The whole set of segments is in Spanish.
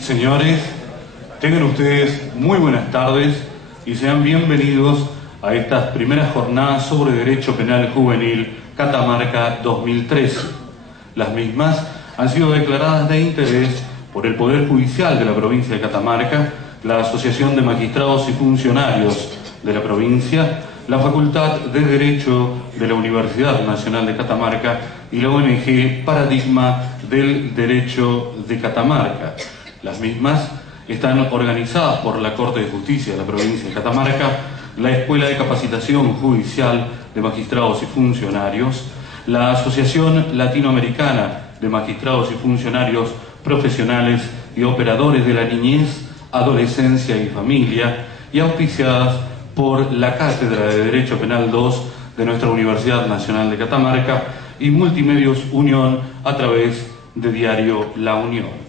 Señores, tengan ustedes muy buenas tardes y sean bienvenidos a estas primeras jornadas sobre Derecho Penal Juvenil Catamarca 2013. Las mismas han sido declaradas de interés por el Poder Judicial de la provincia de Catamarca, la Asociación de Magistrados y Funcionarios de la provincia, la Facultad de Derecho de la Universidad Nacional de Catamarca y la ONG Paradigma del Derecho de Catamarca. Las mismas están organizadas por la Corte de Justicia de la provincia de Catamarca, la Escuela de Capacitación Judicial de Magistrados y Funcionarios, la Asociación Latinoamericana de Magistrados y Funcionarios Profesionales y Operadores de la Niñez, Adolescencia y Familia, y auspiciadas por la Cátedra de Derecho Penal 2 de nuestra Universidad Nacional de Catamarca y Multimedios Unión a través de Diario La Unión.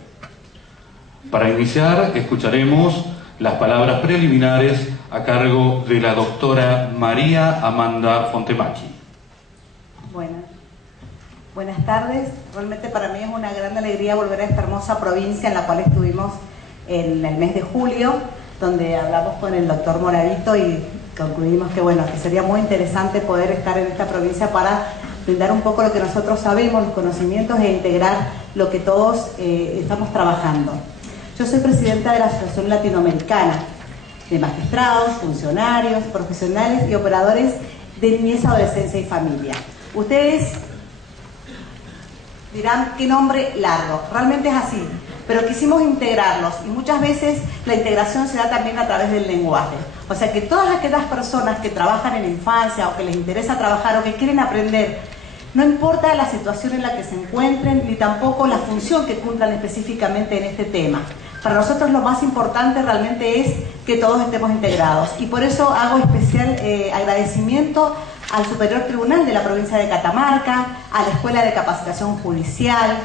Para iniciar, escucharemos las palabras preliminares a cargo de la doctora María Amanda Fontemacchi. Buenas tardes. Realmente para mí es una gran alegría volver a esta hermosa provincia en la cual estuvimos en el mes de julio, donde hablamos con el doctor Moravito y concluimos que que sería muy interesante poder estar en esta provincia para brindar un poco lo que nosotros sabemos, los conocimientos e integrar lo que todos estamos trabajando. Yo soy presidenta de la Asociación Latinoamericana de Magistrados, Funcionarios, Profesionales y Operadores de Niñez, Adolescencia y Familia. Ustedes dirán qué nombre largo, realmente es así, pero quisimos integrarlos y muchas veces la integración se da también a través del lenguaje. O sea que todas aquellas personas que trabajan en infancia o que les interesa trabajar o que quieren aprender, no importa la situación en la que se encuentren ni tampoco la función que cumplan específicamente en este tema. Para nosotros lo más importante realmente es que todos estemos integrados y por eso hago especial agradecimiento al Superior Tribunal de la provincia de Catamarca, a la Escuela de Capacitación Judicial,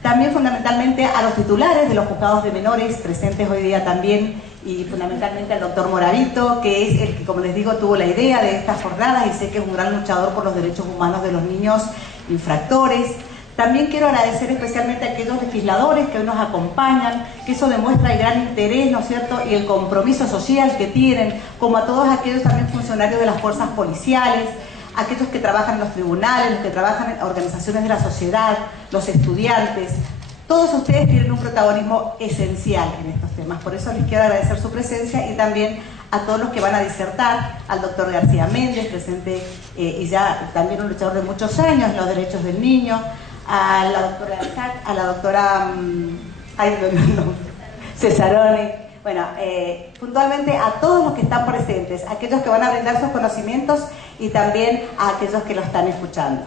también fundamentalmente a los titulares de los juzgados de menores presentes hoy día también y fundamentalmente al doctor Moravito, que es el que, como les digo, tuvo la idea de estas jornadas y sé que es un gran luchador por los derechos humanos de los niños infractores. También quiero agradecer especialmente a aquellos legisladores que hoy nos acompañan, que eso demuestra el gran interés, ¿no es cierto?, y el compromiso social que tienen, como a todos aquellos también funcionarios de las fuerzas policiales, aquellos que trabajan en los tribunales, los que trabajan en organizaciones de la sociedad, los estudiantes. Todos ustedes tienen un protagonismo esencial en estos temas, por eso les quiero agradecer su presencia y también a todos los que van a disertar, al doctor García Méndez, presente y ya también un luchador de muchos años en los derechos del niño, a la doctora Isaac, a la doctora Cesarone, puntualmente a todos los que están presentes, a aquellos que van a brindar sus conocimientos y también a aquellos que lo están escuchando.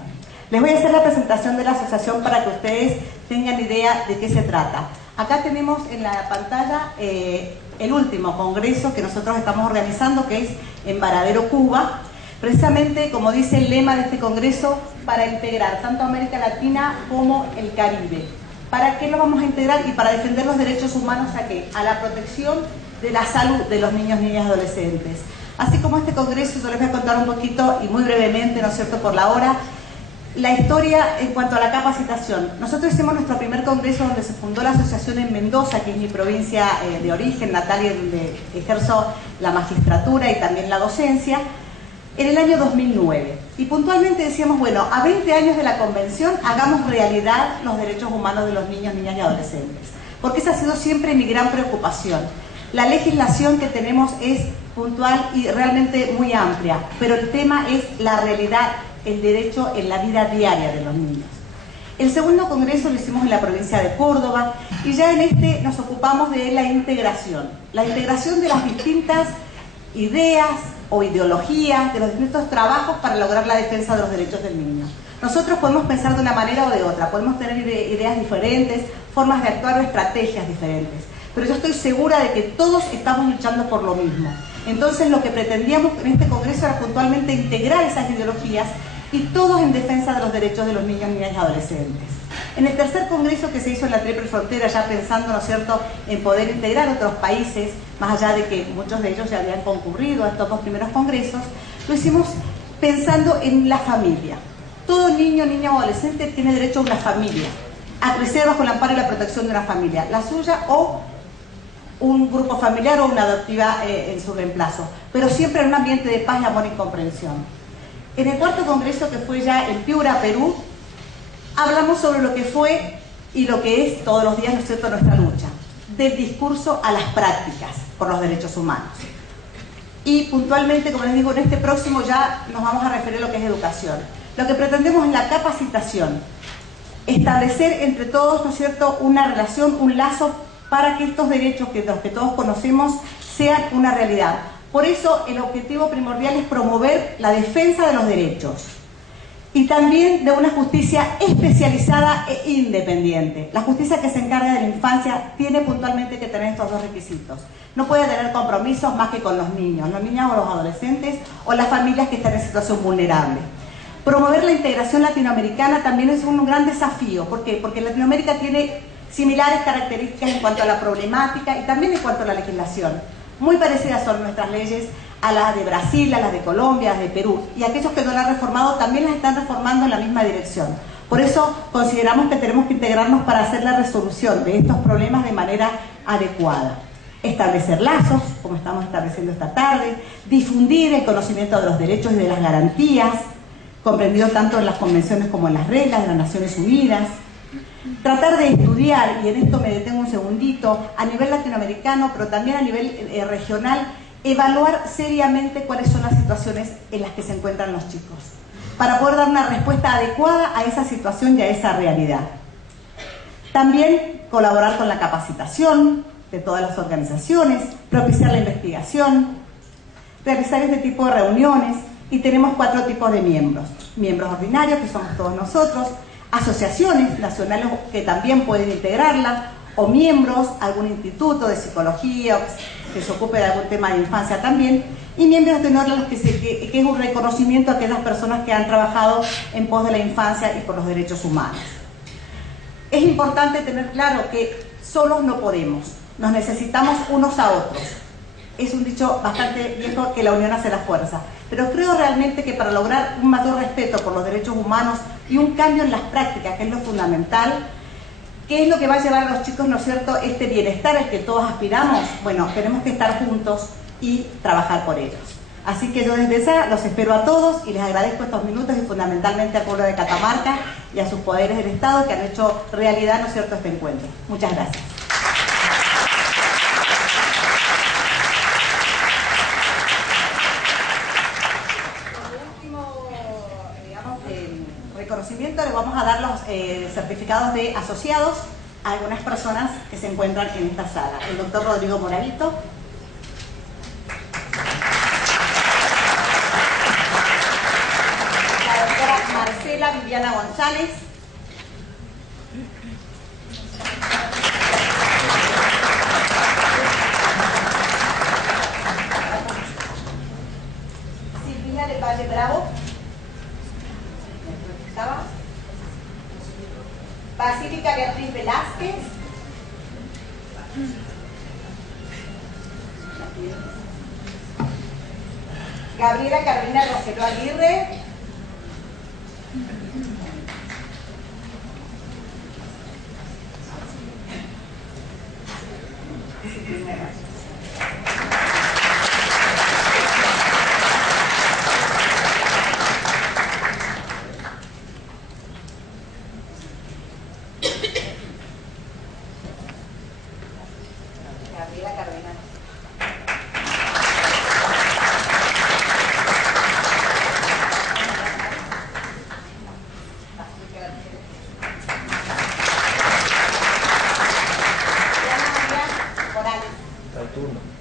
Les voy a hacer la presentación de la asociación para que ustedes tengan idea de qué se trata. Acá tenemos en la pantalla el último congreso que nosotros estamos organizando, que es en Varadero, Cuba. Precisamente, como dice el lema de este congreso, para integrar tanto América Latina como el Caribe. ¿Para qué lo vamos a integrar? Y para defender los derechos humanos ¿a qué? A la protección de la salud de los niños, niñas y adolescentes. Así como este congreso, yo les voy a contar un poquito y muy brevemente, ¿no es cierto?, por la hora, la historia en cuanto a la capacitación. Nosotros hicimos nuestro primer congreso donde se fundó la asociación en Mendoza, que es mi provincia de origen natal y donde ejerzo la magistratura y también la docencia, en el año 2009. Y puntualmente decíamos, a 20 años de la convención, hagamos realidad los derechos humanos de los niños, niñas y adolescentes. Porque esa ha sido siempre mi gran preocupación. La legislación que tenemos es puntual y realmente muy amplia, pero el tema es la realidad, el derecho en la vida diaria de los niños. El segundo congreso lo hicimos en la provincia de Córdoba y ya en este nos ocupamos de la integración de las distintas ideas o ideologías, de los distintos trabajos para lograr la defensa de los derechos del niño. Nosotros podemos pensar de una manera o de otra, podemos tener ideas diferentes, formas de actuar o estrategias diferentes, pero yo estoy segura de que todos estamos luchando por lo mismo. Entonces lo que pretendíamos en este congreso era puntualmente integrar esas ideologías y todos en defensa de los derechos de los niños, niñas y adolescentes. En el tercer congreso que se hizo en la Triple Frontera, ya pensando, ¿no es cierto?, en poder integrar otros países, más allá de que muchos de ellos ya habían concurrido a estos dos primeros congresos, lo hicimos pensando en la familia. Todo niño, niña o adolescente tiene derecho a una familia, a crecer bajo el amparo y la protección de una familia, la suya o un grupo familiar o una adoptiva en su reemplazo, pero siempre en un ambiente de paz, amor y comprensión. En el cuarto congreso, que fue ya en Piura, Perú, hablamos sobre lo que fue y lo que es todos los días, ¿no es cierto?, nuestra lucha, del discurso a las prácticas por los derechos humanos. Y puntualmente, como les digo, en este próximo ya nos vamos a referir a lo que es educación. Lo que pretendemos es la capacitación, establecer entre todos, ¿no es cierto?, una relación, un lazo para que estos derechos que todos conocemos sean una realidad. Por eso el objetivo primordial es promover la defensa de los derechos y también de una justicia especializada e independiente. La justicia que se encarga de la infancia tiene puntualmente que tener estos dos requisitos. No puede tener compromisos más que con los niños o los adolescentes o las familias que están en situación vulnerable. Promover la integración latinoamericana también es un gran desafío. ¿Por qué? Porque Latinoamérica tiene similares características en cuanto a la problemática y también en cuanto a la legislación. Muy parecidas son nuestras leyes a las de Brasil, a las de Colombia, a las de Perú, y aquellos que no las han reformado también las están reformando en la misma dirección. Por eso consideramos que tenemos que integrarnos para hacer la resolución de estos problemas de manera adecuada. Establecer lazos, como estamos estableciendo esta tarde, difundir el conocimiento de los derechos y de las garantías, comprendidos tanto en las convenciones como en las reglas de las Naciones Unidas. Tratar de estudiar, y en esto me detengo un segundito, a nivel latinoamericano, pero también a nivel regional, evaluar seriamente cuáles son las situaciones en las que se encuentran los chicos, para poder dar una respuesta adecuada a esa situación y a esa realidad. También colaborar con la capacitación de todas las organizaciones, propiciar la investigación, realizar este tipo de reuniones, y tenemos 4 tipos de miembros. Miembros ordinarios, que somos todos nosotros, asociaciones nacionales que también pueden integrarla, o miembros, algún instituto de psicología que se ocupe de algún tema de infancia también, y miembros de honor, que es un reconocimiento a aquellas personas que han trabajado en pos de la infancia y por los derechos humanos. Es importante tener claro que solos no podemos, nos necesitamos unos a otros. Es un dicho bastante viejo, que la unión hace la fuerza, pero creo realmente que para lograr un mayor respeto por los derechos humanos y un cambio en las prácticas, que es lo fundamental, ¿qué es lo que va a llevar a los chicos, ¿no es cierto?, este bienestar al que todos aspiramos? Bueno, tenemos que estar juntos y trabajar por ellos. Así que yo desde ya los espero a todos y les agradezco estos minutos, y fundamentalmente al pueblo de Catamarca y a sus poderes del Estado que han hecho realidad, ¿no es cierto?, este encuentro. Muchas gracias. Reconocimiento, le vamos a dar los certificados de asociados a algunas personas que se encuentran en esta sala. El doctor Rodrigo Moravito, la doctora Marcela Viviana González, Silvina del Valle Bravo, Basílica Beatriz Velázquez, Gabriela Carolina Rogelio Aguirre,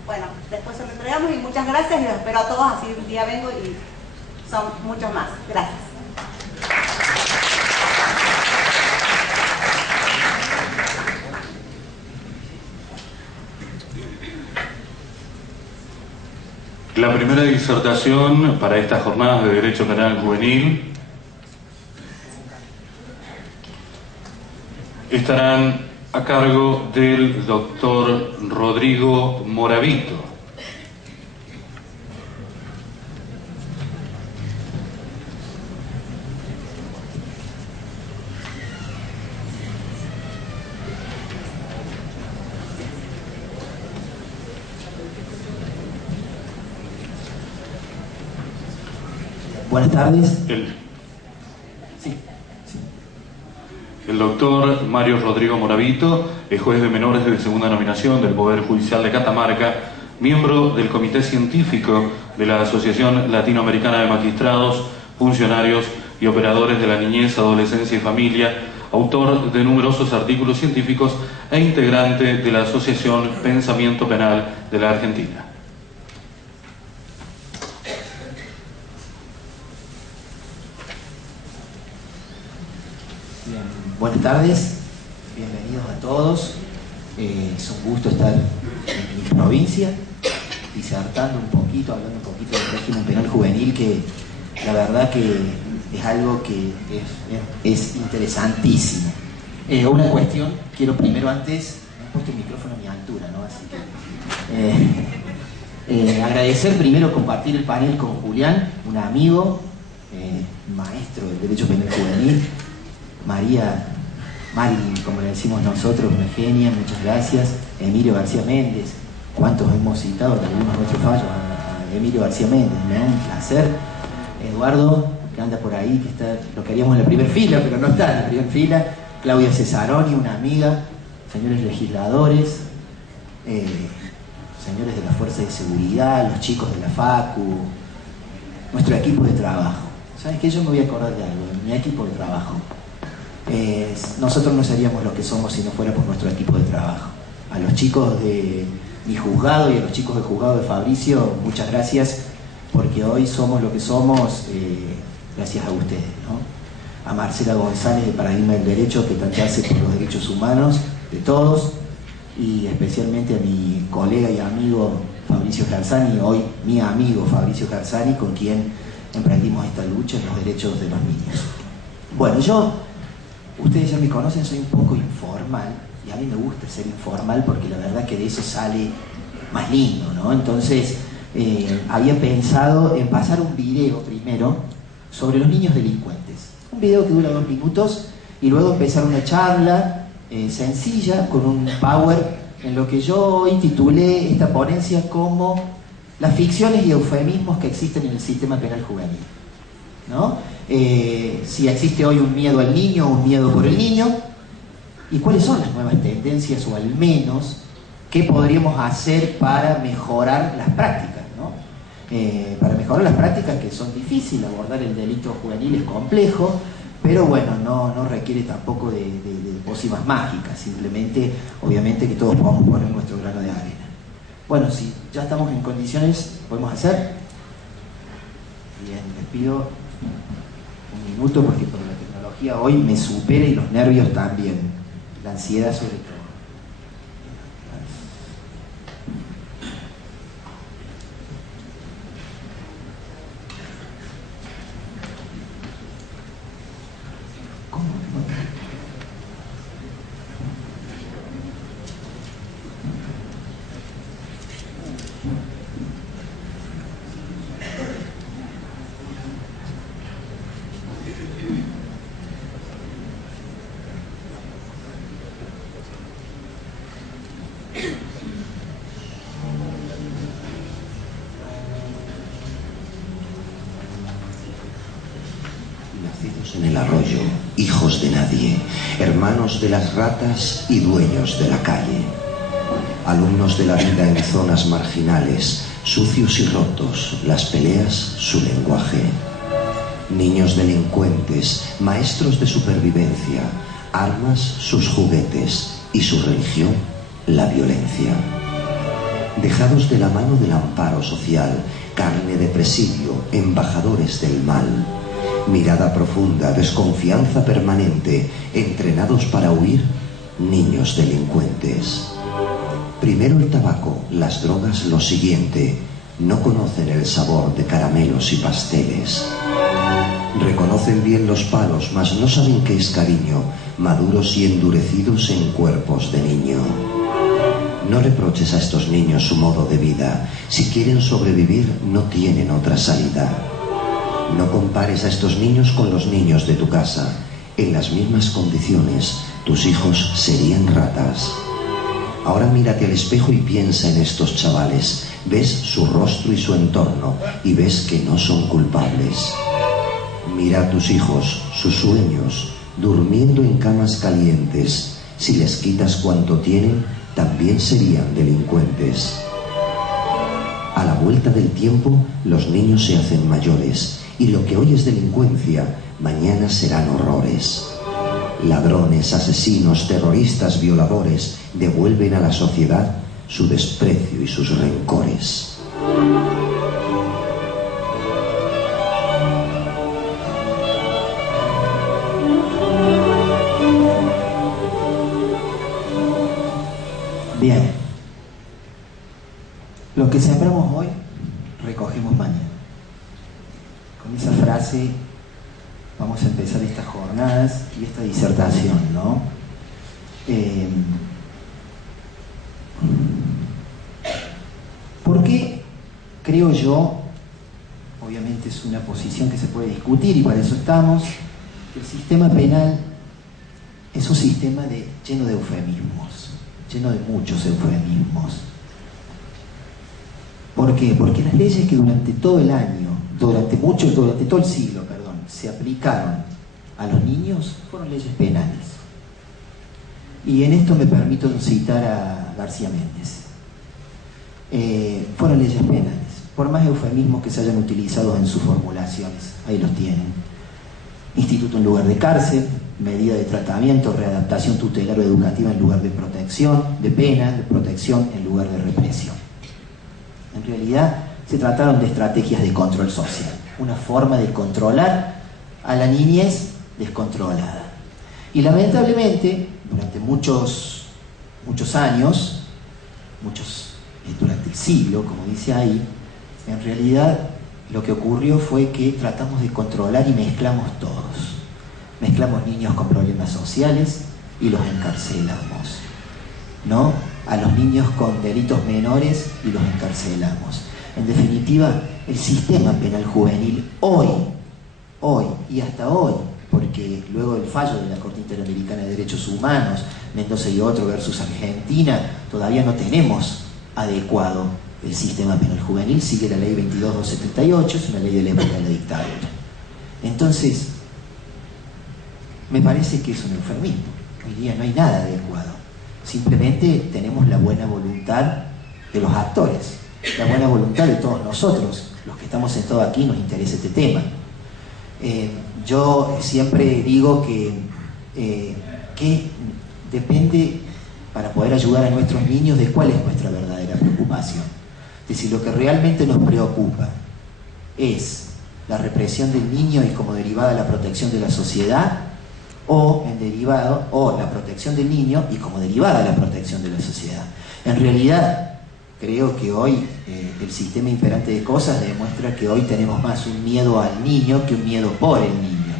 Bueno, después se lo entregamos y muchas gracias, y los espero a todos, así un día vengo y son muchos más. Gracias. La primera disertación para estas jornadas de Derecho Penal Juvenil estarán a cargo del doctor Rodrigo Moravito. Buenas tardes. El doctor Mario Rodrigo Moravito es juez de menores de segunda nominación del Poder Judicial de Catamarca, miembro del Comité Científico de la Asociación Latinoamericana de Magistrados, Funcionarios y Operadores de la Niñez, Adolescencia y Familia, autor de numerosos artículos científicos e integrante de la Asociación Pensamiento Penal de la Argentina. Bien, buenas tardes, bienvenidos a todos. Es un gusto estar en mi provincia, disertando un poquito, hablando un poquito del régimen penal juvenil, que la verdad que es algo que es interesantísimo. Una cuestión, quiero primero antes, me he puesto el micrófono a mi altura, ¿no? Así que agradecer primero compartir el panel con Julián, un amigo, maestro del Derecho Penal Juvenil, Mari, como le decimos nosotros, una genia, muchas gracias. Emilio García Méndez, ¿cuántos hemos citado en algunos de nuestros fallos? A Emilio García Méndez, me da un placer. Eduardo, que anda por ahí, que está, lo queríamos en la primera fila, pero no está en la primera fila. Claudia Cesaroni, una amiga, señores legisladores, señores de la Fuerza de Seguridad, los chicos de la Facu, nuestro equipo de trabajo. ¿Saben qué? Yo me voy a acordar de algo, de mi equipo de trabajo. Nosotros no seríamos lo que somos si no fuera por nuestro equipo de trabajo. A los chicos de mi juzgado y a los chicos del juzgado de Fabricio, muchas gracias, porque hoy somos lo que somos gracias a ustedes, ¿no? A Marcela González de Paradigma del Derecho, que tanto hace por los derechos humanos de todos, y especialmente a mi colega y amigo Fabricio Gersani, hoy mi amigo Fabricio Gersani, con quien emprendimos esta lucha en los derechos de los niños. Bueno, ustedes ya me conocen, soy un poco informal, y a mí me gusta ser informal porque la verdad que de eso sale más lindo, ¿no? Entonces, había pensado en pasar un video primero sobre los niños delincuentes. Un video que dura 2 minutos y luego empezar una charla sencilla con un power en lo que yo hoy titulé esta ponencia como las ficciones y eufemismos que existen en el sistema penal juvenil, ¿no? Si existe hoy un miedo al niño, un miedo por el niño, y cuáles son las nuevas tendencias, o al menos qué podríamos hacer para mejorar las prácticas, ¿no? Para mejorar las prácticas, que son difíciles. Abordar el delito juvenil es complejo, pero bueno, no requiere tampoco de pócimas mágicas, simplemente, obviamente, que todos podamos poner nuestro grano de arena. Bueno, si ya estamos en condiciones, ¿podemos hacer? Bien, les pido un minuto porque por la tecnología hoy me supera y los nervios también, la ansiedad sobre todo. En el arroyo, hijos de nadie, hermanos de las ratas y dueños de la calle, alumnos de la vida en zonas marginales, sucios y rotos, las peleas su lenguaje, niños delincuentes, maestros de supervivencia, armas sus juguetes y su religión la violencia, dejados de la mano del amparo social, carne de presidio, embajadores del mal, mirada profunda, desconfianza permanente, entrenados para huir, niños delincuentes. Primero el tabaco, las drogas lo siguiente, no conocen el sabor de caramelos y pasteles. Reconocen bien los palos, mas no saben qué es cariño, maduros y endurecidos en cuerpos de niño. No reproches a estos niños su modo de vida, si quieren sobrevivir no tienen otra salida. No compares a estos niños con los niños de tu casa. En las mismas condiciones, tus hijos serían ratas. Ahora mírate al espejo y piensa en estos chavales. Ves su rostro y su entorno y ves que no son culpables. Mira a tus hijos, sus sueños, durmiendo en camas calientes. Si les quitas cuanto tienen, también serían delincuentes. A la vuelta del tiempo, los niños se hacen mayores, y lo que hoy es delincuencia, mañana serán horrores. Ladrones, asesinos, terroristas, violadores, devuelven a la sociedad su desprecio y sus rencores. Bien, lo que sembramos hoy, recogemos mañana. Con esa frase vamos a empezar estas jornadas y esta disertación, ¿no? ¿Por qué creo yo, obviamente es una posición que se puede discutir y para eso estamos, el sistema penal es un sistema lleno de eufemismos, lleno de muchos eufemismos? ¿Por qué? Porque las leyes que durante todo el año, durante todo el siglo, se aplicaron a los niños fueron leyes penales. Y en esto me permito citar a García Méndez. Fueron leyes penales, por más eufemismos que se hayan utilizado en sus formulaciones, ahí los tienen. Instituto en lugar de cárcel, medida de tratamiento, readaptación tutelar o educativa en lugar de protección, de pena, de protección en lugar de represión. En realidad se trataron de estrategias de control social, una forma de controlar a la niñez descontrolada. Y lamentablemente, durante muchos años, durante el siglo, como dice ahí, en realidad lo que ocurrió fue que tratamos de controlar y mezclamos todos. Mezclamos niños con problemas sociales y los encarcelamos, ¿no? A los niños con delitos menores y los encarcelamos. En definitiva, el sistema penal juvenil hoy y hasta hoy, porque luego del fallo de la Corte Interamericana de Derechos Humanos, Mendoza y otro versus Argentina, todavía no tenemos adecuado el sistema penal juvenil, sigue la ley 22.278, es una ley de la época de la dictadura. Entonces, me parece que es un eufemismo. Hoy día no hay nada adecuado. Simplemente tenemos la buena voluntad de los actores, la buena voluntad de todos nosotros, los que estamos sentados aquí, nos interesa este tema. Yo siempre digo que depende, para poder ayudar a nuestros niños, de cuál es nuestra verdadera preocupación. De si lo que realmente nos preocupa es la represión del niño y como derivada la protección de la sociedad, o la protección del niño y como derivada la protección de la sociedad. En realidad, creo que hoy el sistema imperante de cosas demuestra que hoy tenemos más un miedo al niño que un miedo por el niño.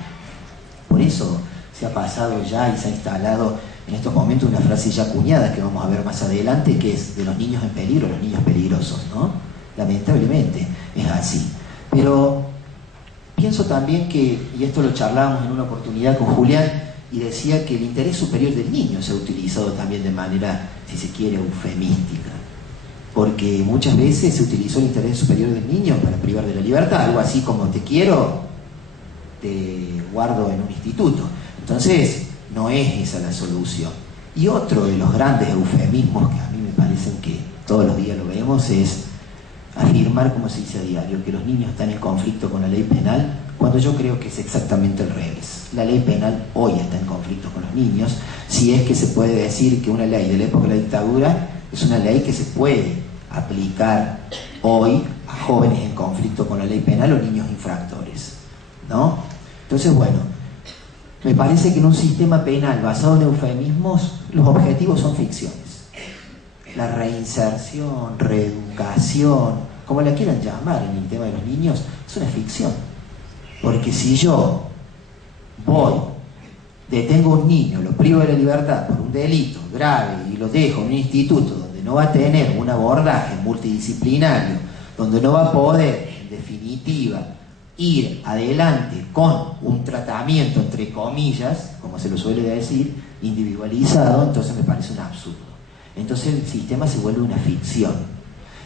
Por eso se ha pasado ya y se ha instalado en estos momentos una frase ya acuñada que vamos a ver más adelante, que es de los niños en peligro, los niños peligrosos, ¿no? Lamentablemente es así. Pero pienso también que, y esto lo charlábamos en una oportunidad con Julián, y decía que el interés superior del niño se ha utilizado también de manera, si se quiere, eufemística. Porque muchas veces se utilizó el interés superior del niño para privar de la libertad, algo así como te quiero, te guardo en un instituto. Entonces, no es esa la solución. Y otro de los grandes eufemismos que a mí me parecen que todos los días lo vemos es afirmar, como se dice a diario, que los niños están en conflicto con la ley penal, cuando yo creo que es exactamente al revés. La ley penal hoy está en conflicto con los niños, si es que se puede decir que una ley de la época de la dictadura es una ley que se puede aplicar hoy a jóvenes en conflicto con la ley penal o niños infractores, ¿no? Entonces, bueno, me parece que en un sistema penal basado en eufemismos, los objetivos son ficciones. La reinserción, reeducación, como la quieran llamar en el tema de los niños, es una ficción. Porque si yo detengo a un niño, lo privo de la libertad por un delito grave y lo dejo en un instituto donde no va a tener un abordaje multidisciplinario, donde no va a poder, en definitiva, ir adelante con un tratamiento, entre comillas, como se lo suele decir, individualizado, entonces me parece un absurdo. Entonces el sistema se vuelve una ficción.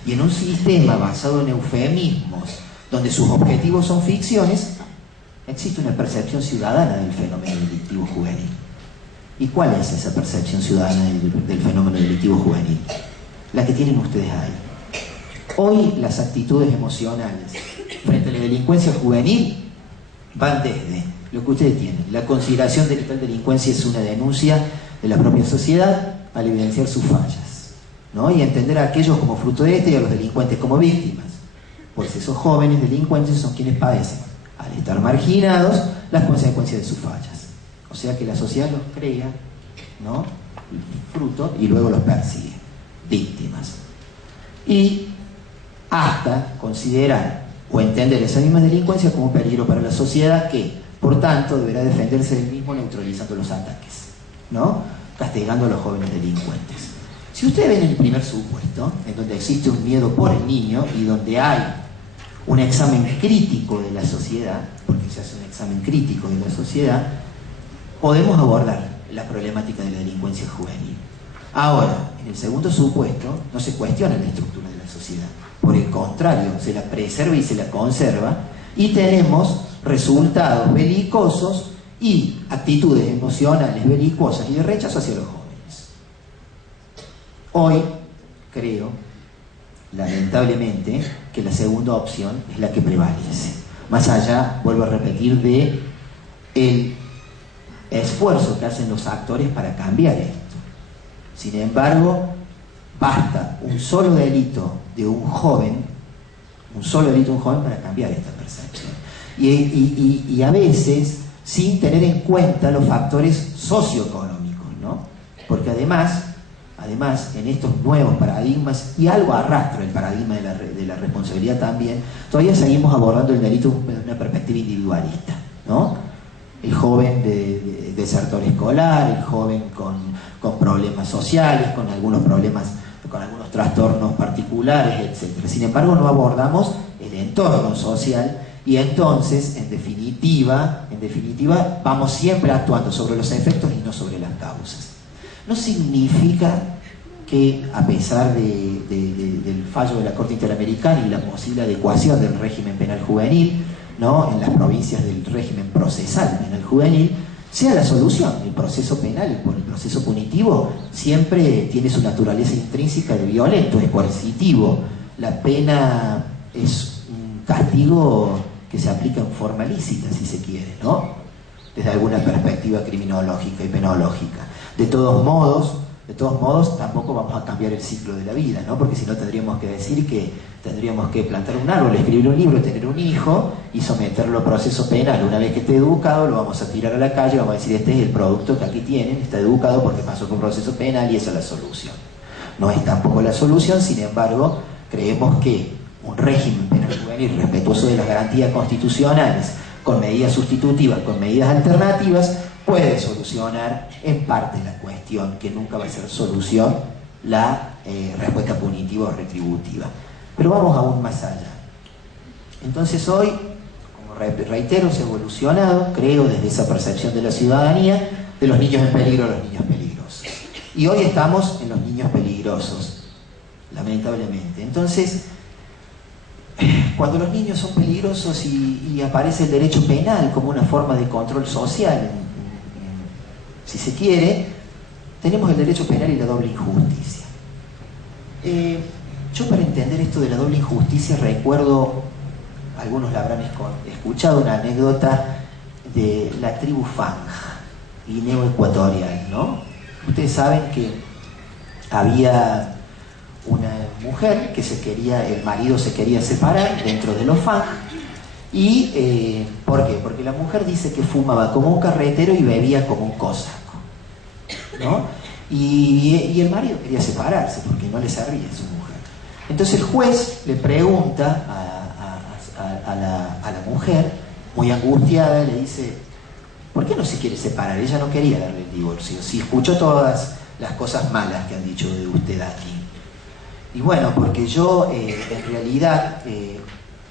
Y en un sistema basado en eufemismos, donde sus objetivos son ficciones, existe una percepción ciudadana del fenómeno delictivo juvenil. ¿Y cuál es esa percepción ciudadana del fenómeno delictivo juvenil? La que tienen ustedes ahí. Hoy las actitudes emocionales frente a la delincuencia juvenil van desde lo que ustedes tienen. La consideración de que tal delincuencia es una denuncia de la propia sociedad al evidenciar sus fallas, ¿no? Y entender a aquellos como fruto de este y a los delincuentes como víctimas. Pues esos jóvenes delincuentes son quienes padecen, al estar marginados, las consecuencias de sus fallas. O sea que la sociedad los crea, ¿no?, fruto, y luego los persigue, víctimas. Y hasta considerar o entender esa misma delincuencia como un peligro para la sociedad que, por tanto, deberá defenderse del mismo neutralizando los ataques, ¿no?, castigando a los jóvenes delincuentes. Si ustedes ven el primer supuesto, en donde existe un miedo por el niño y donde hay un examen crítico de la sociedad, porque se hace un examen crítico de la sociedad, podemos abordar la problemática de la delincuencia juvenil. Ahora, en el segundo supuesto, no se cuestiona la estructura de la sociedad. Por el contrario, se la preserva y se la conserva, y tenemos resultados belicosos y actitudes emocionales belicosas y de rechazo hacia los jóvenes. Hoy, creo, lamentablemente, que la segunda opción es la que prevalece. Más allá, vuelvo a repetir, de el esfuerzo que hacen los actores para cambiar esto. Sin embargo, basta un solo delito de un joven para cambiar esta percepción. Y a veces sin tener en cuenta los factores socioeconómicos, ¿no? Porque además, en estos nuevos paradigmas, y algo arrastra el paradigma de la responsabilidad también, todavía seguimos abordando el delito desde una perspectiva individualista, ¿no? El joven desertor escolar, el joven con problemas sociales, con algunos problemas, con algunos trastornos particulares, etc. Sin embargo, no abordamos el entorno social, y entonces, en definitiva, vamos siempre actuando sobre los efectos y no sobre las causas. No significa que, a pesar del fallo de la Corte Interamericana y la posible adecuación del régimen penal juvenil, ¿no?, en las provincias del régimen procesal penal juvenil, sea la solución. El proceso penal, el proceso punitivo, siempre tiene su naturaleza intrínseca de violento, es coercitivo. La pena es un castigo que se aplica en forma lícita, si se quiere, ¿no?, desde alguna perspectiva criminológica y penológica. De todos modos, tampoco vamos a cambiar el ciclo de la vida, ¿no?, porque si no tendríamos que decir que tendríamos que plantar un árbol, escribir un libro, tener un hijo y someterlo a proceso penal. Una vez que esté educado, lo vamos a tirar a la calle, vamos a decir: este es el producto que aquí tienen, está educado porque pasó por un proceso penal, y esa es la solución. No es tampoco la solución. Sin embargo, creemos que un régimen penal juvenil respetuoso de las garantías constitucionales, con medidas sustitutivas, con medidas alternativas, puede solucionar en parte la cuestión, que nunca va a ser solución la respuesta punitiva o retributiva. Pero vamos aún más allá. Entonces hoy, como reitero, se ha evolucionado, creo, desde esa percepción de la ciudadanía, de los niños en peligro a los niños peligrosos. Y hoy estamos en los niños peligrosos, lamentablemente. Entonces, cuando los niños son peligrosos y aparece el derecho penal como una forma de control social, si se quiere, tenemos el derecho penal y la doble injusticia. Yo, para entender esto de la doble injusticia, recuerdo, algunos la habrán escuchado, una anécdota de la tribu Fang, guineo-ecuatorial, ¿no? Ustedes saben que había una mujer que el marido se quería separar dentro de los Fang. ¿Y por qué? Porque la mujer dice que fumaba como un carretero y bebía como un cosaco, ¿no? Y el marido quería separarse porque no le servía a su mujer. Entonces el juez le pregunta a la mujer, muy angustiada, le dice: ¿por qué no se quiere separar? Ella no quería darle el divorcio, si escuchó todas las cosas malas que han dicho de usted aquí. Y bueno, porque yo en realidad,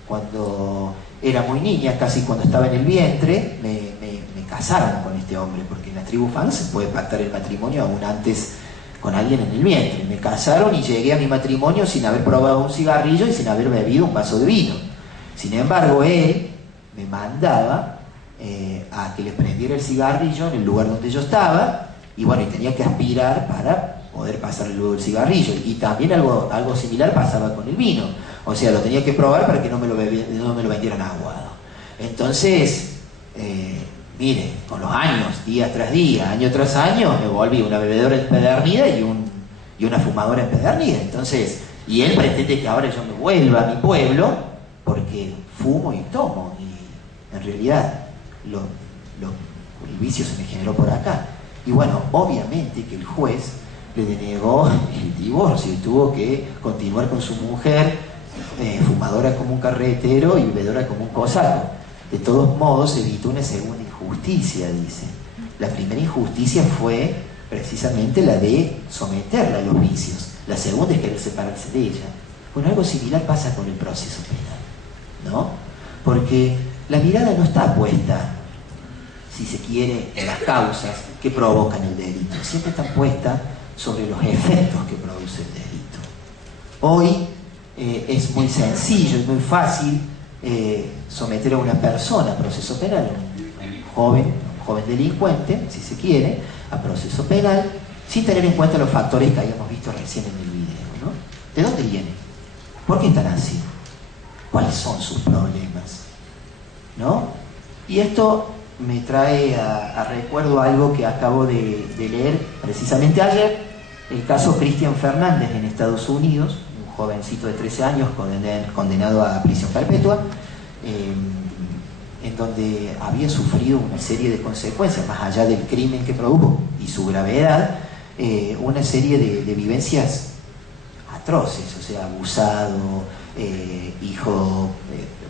cuando era muy niña, casi cuando estaba en el vientre, me casaron con este hombre, porque en la tribu Fang se puede pactar el matrimonio aún antes con alguien en el vientre. Me casaron y llegué a mi matrimonio sin haber probado un cigarrillo y sin haber bebido un vaso de vino. Sin embargo, él me mandaba a que le prendiera el cigarrillo en el lugar donde yo estaba, y bueno, y tenía que aspirar para poder pasarle luego el cigarrillo. Y también algo similar pasaba con el vino, o sea, lo tenía que probar para que no me lo vendieran aguado. Entonces, mire, con los años, día tras día, año tras año, me volví una bebedora empedernida y una fumadora empedernida. Entonces, y él pretende que ahora yo me vuelva a mi pueblo porque fumo y tomo, y en realidad el vicio se me generó por acá. Y bueno, obviamente que el juez le denegó el divorcio y tuvo que continuar con su mujer, fumadora como un carretero y bebedora como un cosaco. De todos modos, evitó una segunda injusticia, dice. La primera injusticia fue precisamente la de someterla a los vicios. La segunda es querer separarse de ella. Bueno, algo similar pasa con el proceso penal, ¿no? Porque la mirada no está puesta, si se quiere, en las causas que provocan el delito. Siempre está puesta sobre los efectos que produce el delito. Hoy es muy sencillo, es muy fácil someter a una persona a proceso penal, un joven delincuente, si se quiere, a proceso penal, sin tener en cuenta los factores que habíamos visto recién en el video, ¿no? ¿De dónde viene? ¿Por qué están así? ¿Cuáles son sus problemas? ¿No? Y esto me trae a recuerdo algo que acabo de leer precisamente ayer, el caso Cristian Fernández en Estados Unidos, un jovencito de 13 años condenado a prisión perpetua, en donde había sufrido una serie de consecuencias, más allá del crimen que produjo y su gravedad, una serie de vivencias atroces, o sea, abusado, hijo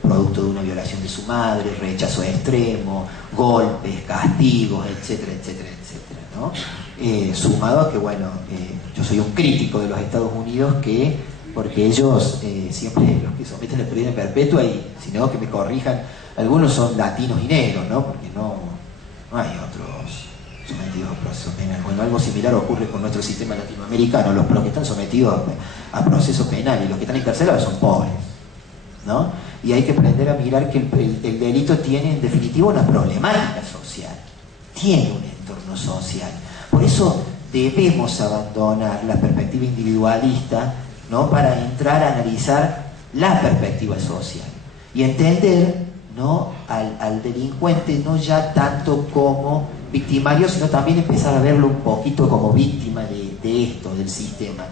producto de una violación de su madre, rechazo extremo, golpes, castigos, etcétera, etcétera, etcétera, ¿no? Sumado a que, bueno, yo soy un crítico de los Estados Unidos porque ellos siempre los que someten a la cadena perpetua, y si no, que me corrijan, algunos son latinos y negros, ¿no? Porque no hay otros sometidos a proceso penal. Bueno, algo similar ocurre con nuestro sistema latinoamericano. Los que están sometidos a proceso penal y los que están encarcelados son pobres, ¿no? Y hay que aprender a mirar que el delito tiene en definitiva una problemática social, tiene un entorno social. Por eso debemos abandonar la perspectiva individualista, ¿no? Para entrar a analizar la perspectiva social y entender, ¿no? al delincuente no ya tanto como victimario, sino también empezar a verlo un poquito como víctima de esto, del sistema.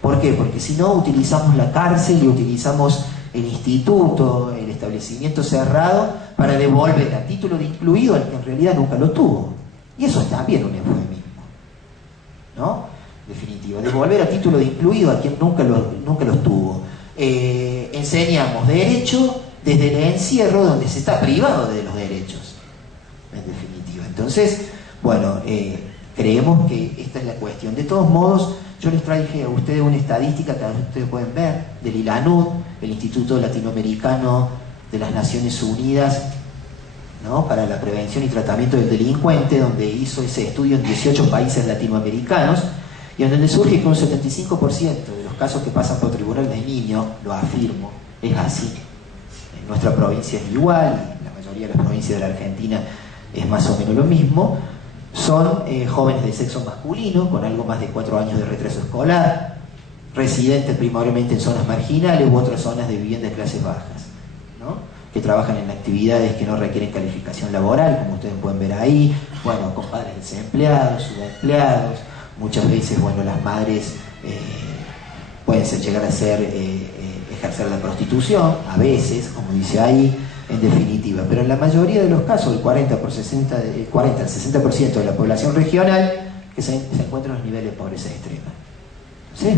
¿Por qué? Porque si no, utilizamos la cárcel y utilizamos el instituto, el establecimiento cerrado, para devolver a título de incluido al que en realidad nunca lo tuvo. Y eso es también un eufemismo, ¿no? Definitiva, devolver a título de incluido a quien nunca los tuvo. Enseñamos derecho desde el encierro, donde se está privado de los derechos, en definitiva. Entonces, bueno, creemos que esta es la cuestión. De todos modos, yo les traje a ustedes una estadística que ustedes pueden ver del ILANUD, el Instituto Latinoamericano de las Naciones Unidas, ¿no? Para la prevención y tratamiento del delincuente, donde hizo ese estudio en 18 países latinoamericanos, y en donde surge que un 75% de los casos que pasan por tribunal de niños, lo afirmo, es así. En nuestra provincia es igual, y en la mayoría de las provincias de la Argentina es más o menos lo mismo. Son jóvenes de sexo masculino, con algo más de 4 años de retraso escolar, residentes primordialmente en zonas marginales u otras zonas de vivienda de clases bajas, ¿no? Que trabajan en actividades que no requieren calificación laboral, como ustedes pueden ver ahí, bueno, con padres desempleados, subempleados. Muchas veces, bueno, las madres pueden llegar a ejercer la prostitución, a veces, como dice ahí, en definitiva. Pero en la mayoría de los casos, el 40 al 60% de la población regional que se encuentra en los niveles de pobreza extrema. ¿Sí?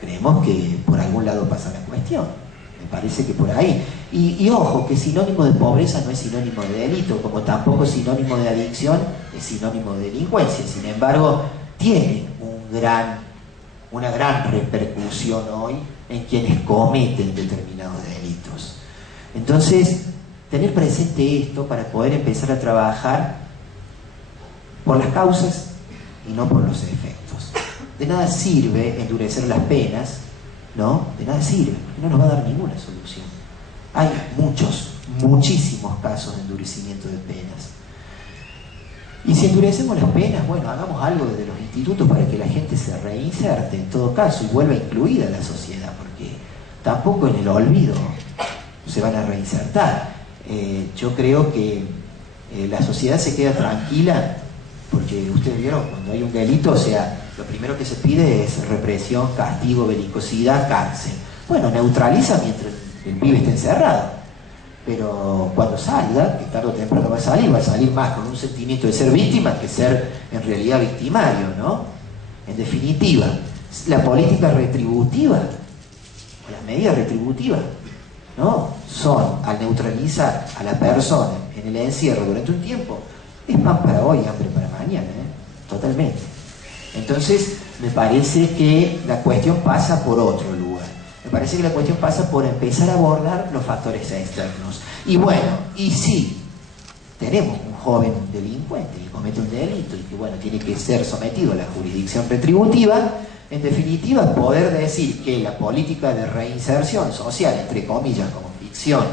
Creemos que por algún lado pasa la cuestión. Me parece que por ahí. Y ojo, que sinónimo de pobreza no es sinónimo de delito, como tampoco sinónimo de adicción es sinónimo de delincuencia. Sin embargo, tiene una gran repercusión hoy en quienes cometen determinados delitos. Entonces, tener presente esto para poder empezar a trabajar por las causas y no por los efectos. De nada sirve endurecer las penas, ¿no? De nada sirve, no nos va a dar ninguna solución. Hay muchísimos casos de endurecimiento de penas. Y si endurecemos las penas, bueno, hagamos algo desde los institutos para que la gente se reinserte en todo caso y vuelva incluida en la sociedad, porque tampoco en el olvido se van a reinsertar. Yo creo que la sociedad se queda tranquila porque ustedes vieron, cuando hay un delito, o sea, lo primero que se pide es represión, castigo, belicosidad, cárcel. Bueno, neutraliza mientras el pibe esté encerrado. Pero cuando salga, que tarde o temprano va a salir más con un sentimiento de ser víctima que ser en realidad victimario, ¿no? En definitiva, la política retributiva, o las medidas retributivas, ¿no? Son, al neutralizar a la persona en el encierro durante un tiempo, es pan para hoy, hambre para mañana, totalmente. Entonces, me parece que la cuestión pasa por otro lugar. Me parece que la cuestión pasa por empezar a abordar los factores externos. Y bueno, y si tenemos un joven delincuente que comete un delito y que, bueno, tiene que ser sometido a la jurisdicción retributiva, en definitiva, poder decir que la política de reinserción social, entre comillas, como ficción,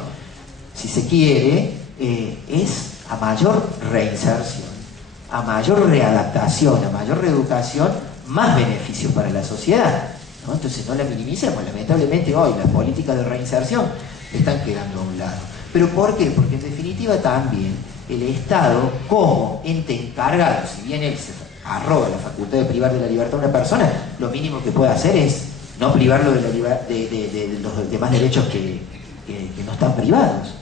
si se quiere, es a mayor reinserción, a mayor readaptación, a mayor reeducación, más beneficios para la sociedad, ¿no? Entonces no la minimicemos. Lamentablemente hoy las políticas de reinserción están quedando a un lado. ¿Pero por qué? Porque en definitiva también el Estado, como ente encargado, si bien él se arroga la facultad de privar de la libertad a una persona, lo mínimo que puede hacer es no privarlo de los demás derechos que no están privados.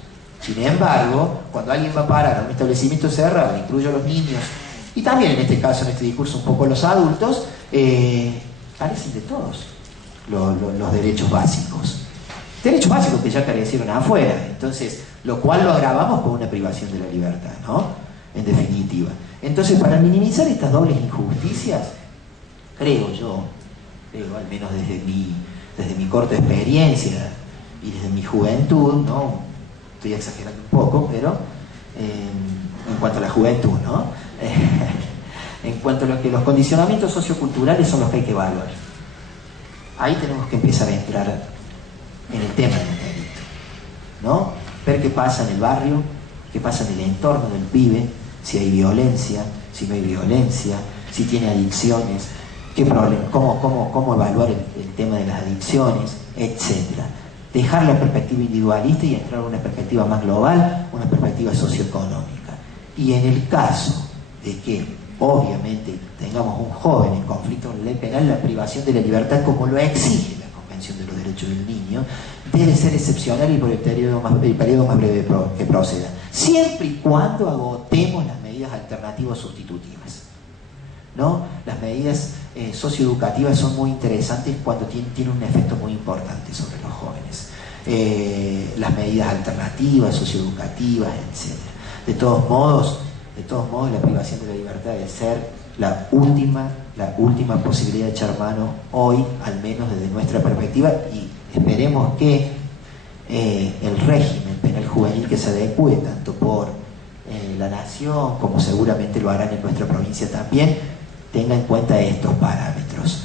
Sin embargo, cuando alguien va a parar a un establecimiento cerrado, incluyo a los niños, y también en este caso, en este discurso, un poco los adultos, carecen de todos los derechos básicos. Derechos básicos que ya carecieron afuera, entonces, lo cual lo agravamos con una privación de la libertad, ¿no? En definitiva. Entonces, para minimizar estas dobles injusticias, creo, al menos desde mi corta experiencia y desde mi juventud, ¿no? Estoy exagerando un poco, pero en cuanto a la juventud, ¿no? En cuanto a lo que los condicionamientos socioculturales son los que hay que evaluar. Ahí tenemos que empezar a entrar en el tema del delito, ¿no? Ver qué pasa en el barrio, qué pasa en el entorno del pibe, si hay violencia, si no hay violencia, si tiene adicciones, qué problema, cómo evaluar el tema de las adicciones, etcétera. Dejar la perspectiva individualista y entrar en una perspectiva más global, una perspectiva socioeconómica. Y en el caso de que, obviamente, tengamos un joven en conflicto con la ley penal, la privación de la libertad, como lo exige la Convención de los Derechos del Niño, debe ser excepcional y por el periodo más breve que proceda, siempre y cuando agotemos las medidas alternativas sustitutivas, ¿no? Las medidas socioeducativas son muy interesantes cuando tienen un efecto muy importante sobre los jóvenes. Las medidas alternativas, socioeducativas, etc. De todos modos, la privación de la libertad debe ser la última posibilidad de echar mano hoy, al menos desde nuestra perspectiva, y esperemos que el régimen penal juvenil que se adecue tanto por la nación como seguramente lo harán en nuestra provincia también, tenga en cuenta estos parámetros.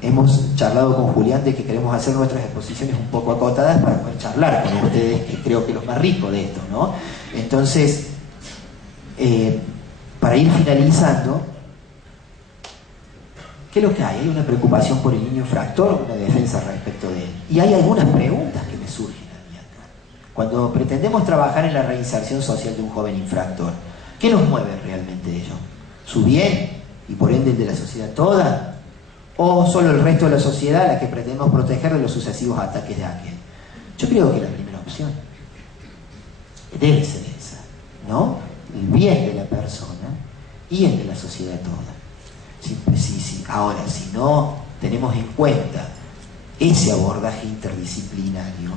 Hemos charlado con Julián de que queremos hacer nuestras exposiciones un poco acotadas para poder charlar con ustedes, que creo que es lo más rico de esto, ¿no? Entonces, para ir finalizando, ¿qué es lo que hay? Hay una preocupación por el niño infractor, una defensa respecto de él. Y hay algunas preguntas que me surgen a mí acá. Cuando pretendemos trabajar en la reinserción social de un joven infractor, ¿qué nos mueve realmente ello? ¿Su bien y por ende el de la sociedad toda? ¿O solo el resto de la sociedad a la que pretendemos proteger de los sucesivos ataques de aquel? Yo creo que la primera opción debe ser esa, ¿no? El bien de la persona y el de la sociedad toda. Ahora, si no tenemos en cuenta ese abordaje interdisciplinario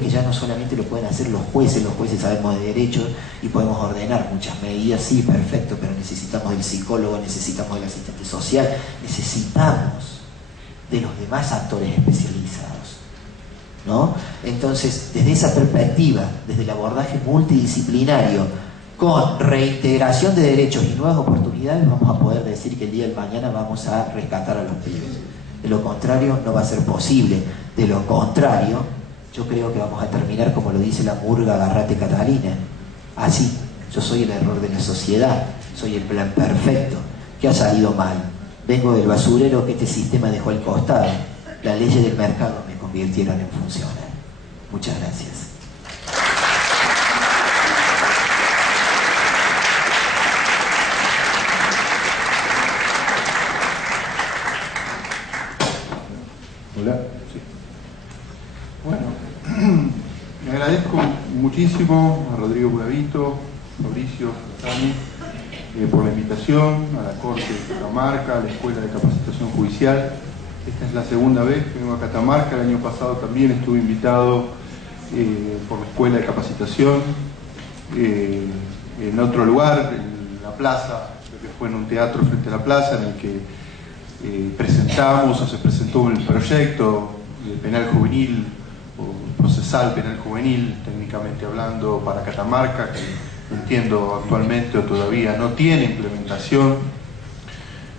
que ya no solamente lo pueden hacer los jueces sabemos de derecho y podemos ordenar muchas medidas, sí, perfecto, pero necesitamos del psicólogo, necesitamos del asistente social, necesitamos de los demás actores especializados, ¿no? Entonces, desde esa perspectiva, desde el abordaje multidisciplinario, con reintegración de derechos y nuevas oportunidades, vamos a poder decir que el día del mañana vamos a rescatar a los pibes. De lo contrario, no va a ser posible. De lo contrario, yo creo que vamos a terminar como lo dice la murga Agarrate Catalina. Así, yo soy el error de la sociedad, soy el plan perfecto, que ha salido mal. Vengo del basurero que este sistema dejó al costado. Las leyes del mercado me convirtieron en funcional. Muchas gracias. Hola. Sí. Bueno, me agradezco muchísimo a Rodrigo Buravito, Fabricio Ferrani, por la invitación a la Corte de Catamarca, a la Escuela de Capacitación Judicial. Esta es la segunda vez que vengo a Catamarca. El año pasado también estuve invitado por la Escuela de Capacitación en otro lugar, en la plaza, creo que fue en un teatro frente a la plaza, en el que presentamos o se presentó el proyecto de penal juvenil o procesal penal juvenil, técnicamente hablando, para Catamarca, que entiendo actualmente o todavía no tiene implementación.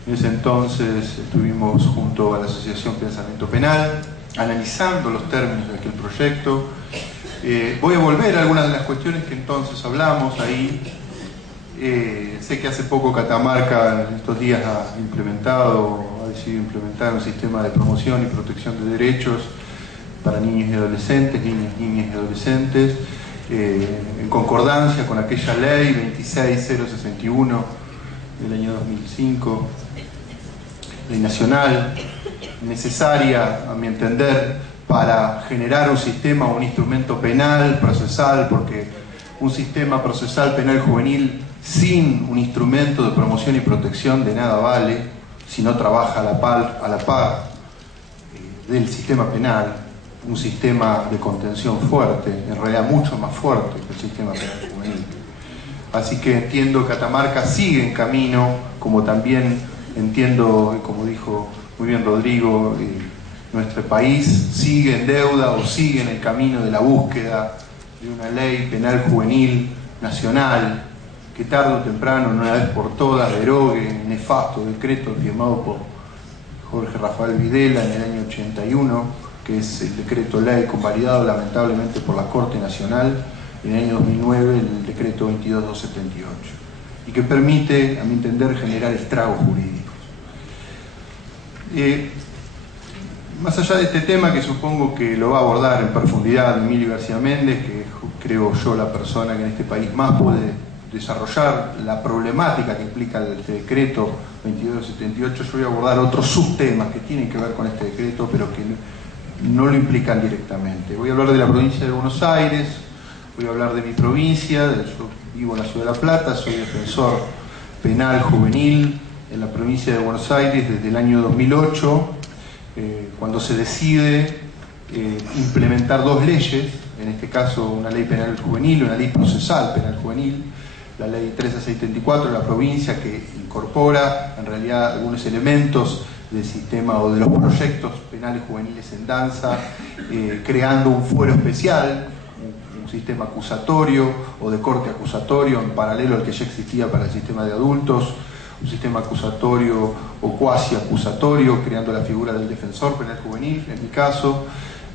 En ese entonces estuvimos junto a la Asociación Pensamiento Penal analizando los términos de aquel proyecto. Voy a volver a algunas de las cuestiones que entonces hablamos ahí. Sé que hace poco Catamarca en estos días ha decidido implementar un sistema de promoción y protección de derechos para niños y adolescentes, niñas y adolescentes, en concordancia con aquella ley 26061 del año 2005, ley nacional, necesaria, a mi entender, para generar un sistema o un instrumento penal, procesal, porque un sistema procesal penal juvenil sin un instrumento de promoción y protección de nada vale si no trabaja a la par del sistema penal, un sistema de contención fuerte, en realidad mucho más fuerte que el sistema penal juvenil. Así que entiendo que Catamarca sigue en camino, como también entiendo, como dijo muy bien Rodrigo, nuestro país sigue en deuda o sigue en el camino de la búsqueda de una ley penal juvenil nacional que tarde o temprano, una vez por todas, derogue el nefasto decreto firmado por Jorge Rafael Videla en el año 81, que es el decreto ley convalidado lamentablemente por la Corte Nacional en el año 2009, el decreto 22278, y que permite, a mi entender, generar estragos jurídicos. Más allá de este tema, que supongo que lo va a abordar en profundidad Emilio García Méndez, que creo yo la persona que en este país más puede desarrollar la problemática que implica este decreto 2278, yo voy a abordar otros subtemas que tienen que ver con este decreto, pero que no lo implican directamente. Voy a hablar de la provincia de Buenos Aires, voy a hablar de mi provincia, yo vivo en la ciudad de La Plata, soy defensor penal juvenil en la provincia de Buenos Aires desde el año 2008, cuando se decide implementar dos leyes, en este caso una ley penal juvenil, una ley procesal penal juvenil, la ley 13674 de la provincia, que incorpora en realidad algunos elementos del sistema o de los proyectos penales juveniles en danza, creando un fuero especial, un sistema acusatorio o de corte acusatorio en paralelo al que ya existía para el sistema de adultos, un sistema acusatorio o cuasi acusatorio, creando la figura del defensor penal juvenil, en mi caso,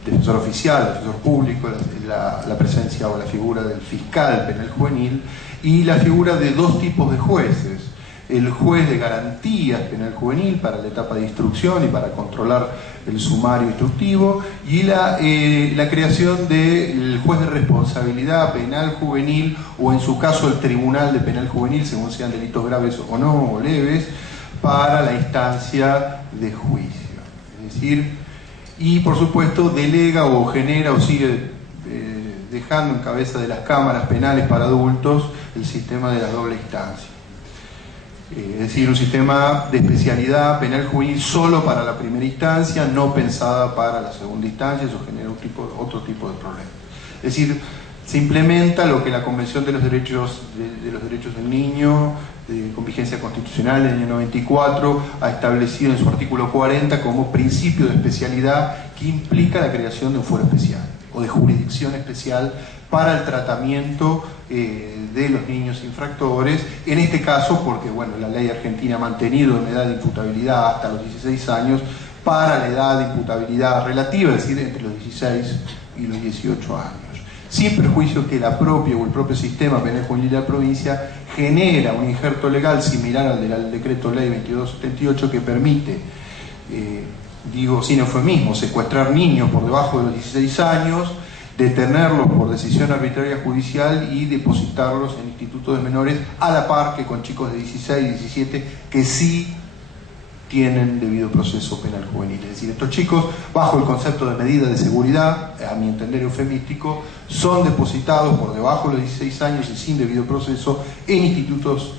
defensor oficial, defensor público, la presencia o la figura del fiscal penal juvenil, y la figura de dos tipos de jueces: el juez de garantías penal juvenil para la etapa de instrucción y para controlar el sumario instructivo, y la creación del juez de responsabilidad penal juvenil, o en su caso el tribunal de penal juvenil, según sean delitos graves o no, o leves, para la instancia de juicio. Es decir, y por supuesto delega o genera o sigue dejando en cabeza de las cámaras penales para adultos el sistema de la doble instancia. Es decir, un sistema de especialidad penal juvenil solo para la primera instancia, no pensada para la segunda instancia. Eso genera otro tipo de problema. Es decir, se implementa lo que la Convención de los Derechos del Niño, con vigencia constitucional en el año 94, ha establecido en su artículo 40 como principio de especialidad, que implica la creación de un fuero especial o de jurisdicción especial para el tratamiento de los niños infractores, en este caso porque bueno, la ley argentina ha mantenido en edad de imputabilidad hasta los 16 años para la edad de imputabilidad relativa, es decir, entre los 16 y los 18 años, sin perjuicio que la propia o el propio sistema penal juvenil de la provincia genera un injerto legal similar al del decreto ley 2278 que permite, digo sin eufemismo, secuestrar niños por debajo de los 16 años, detenerlos por decisión arbitraria judicial y depositarlos en institutos de menores a la par que con chicos de 16 y 17 que sí tienen debido proceso penal juvenil. Es decir, estos chicos, bajo el concepto de medida de seguridad, a mi entender eufemístico, son depositados por debajo de los 16 años y sin debido proceso en institutos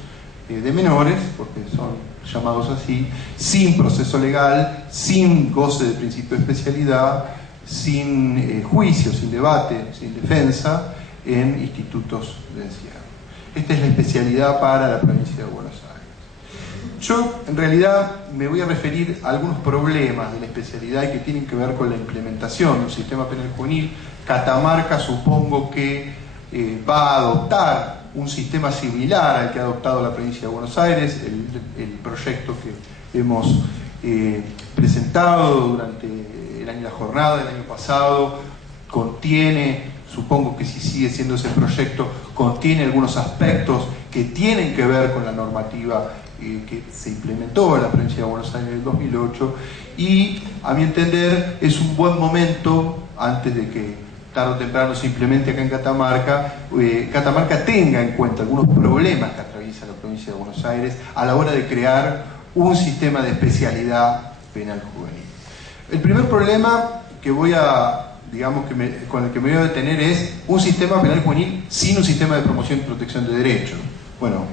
de menores, porque son llamados así, sin proceso legal, sin goce de principio de especialidad, sin juicio, sin debate, sin defensa, en institutos de encierro. Esta es la especialidad para la provincia de Buenos Aires. Yo, en realidad, me voy a referir a algunos problemas de la especialidad que tienen que ver con la implementación de un sistema penal juvenil. Catamarca, supongo que va a adoptar un sistema similar al que ha adoptado la provincia de Buenos Aires. El proyecto que hemos presentado durante la jornada del año pasado contiene, supongo que si sigue siendo ese proyecto, contiene algunos aspectos que tienen que ver con la normativa que se implementó en la provincia de Buenos Aires en el 2008, y a mi entender es un buen momento, antes de que tarde o temprano se implemente acá en Catamarca, Catamarca tenga en cuenta algunos problemas que atraviesa la provincia de Buenos Aires a la hora de crear un sistema de especialidad penal juvenil. El primer problema que voy a, digamos, con el que me voy a detener es un sistema penal juvenil sin un sistema de promoción y protección de derechos. Bueno,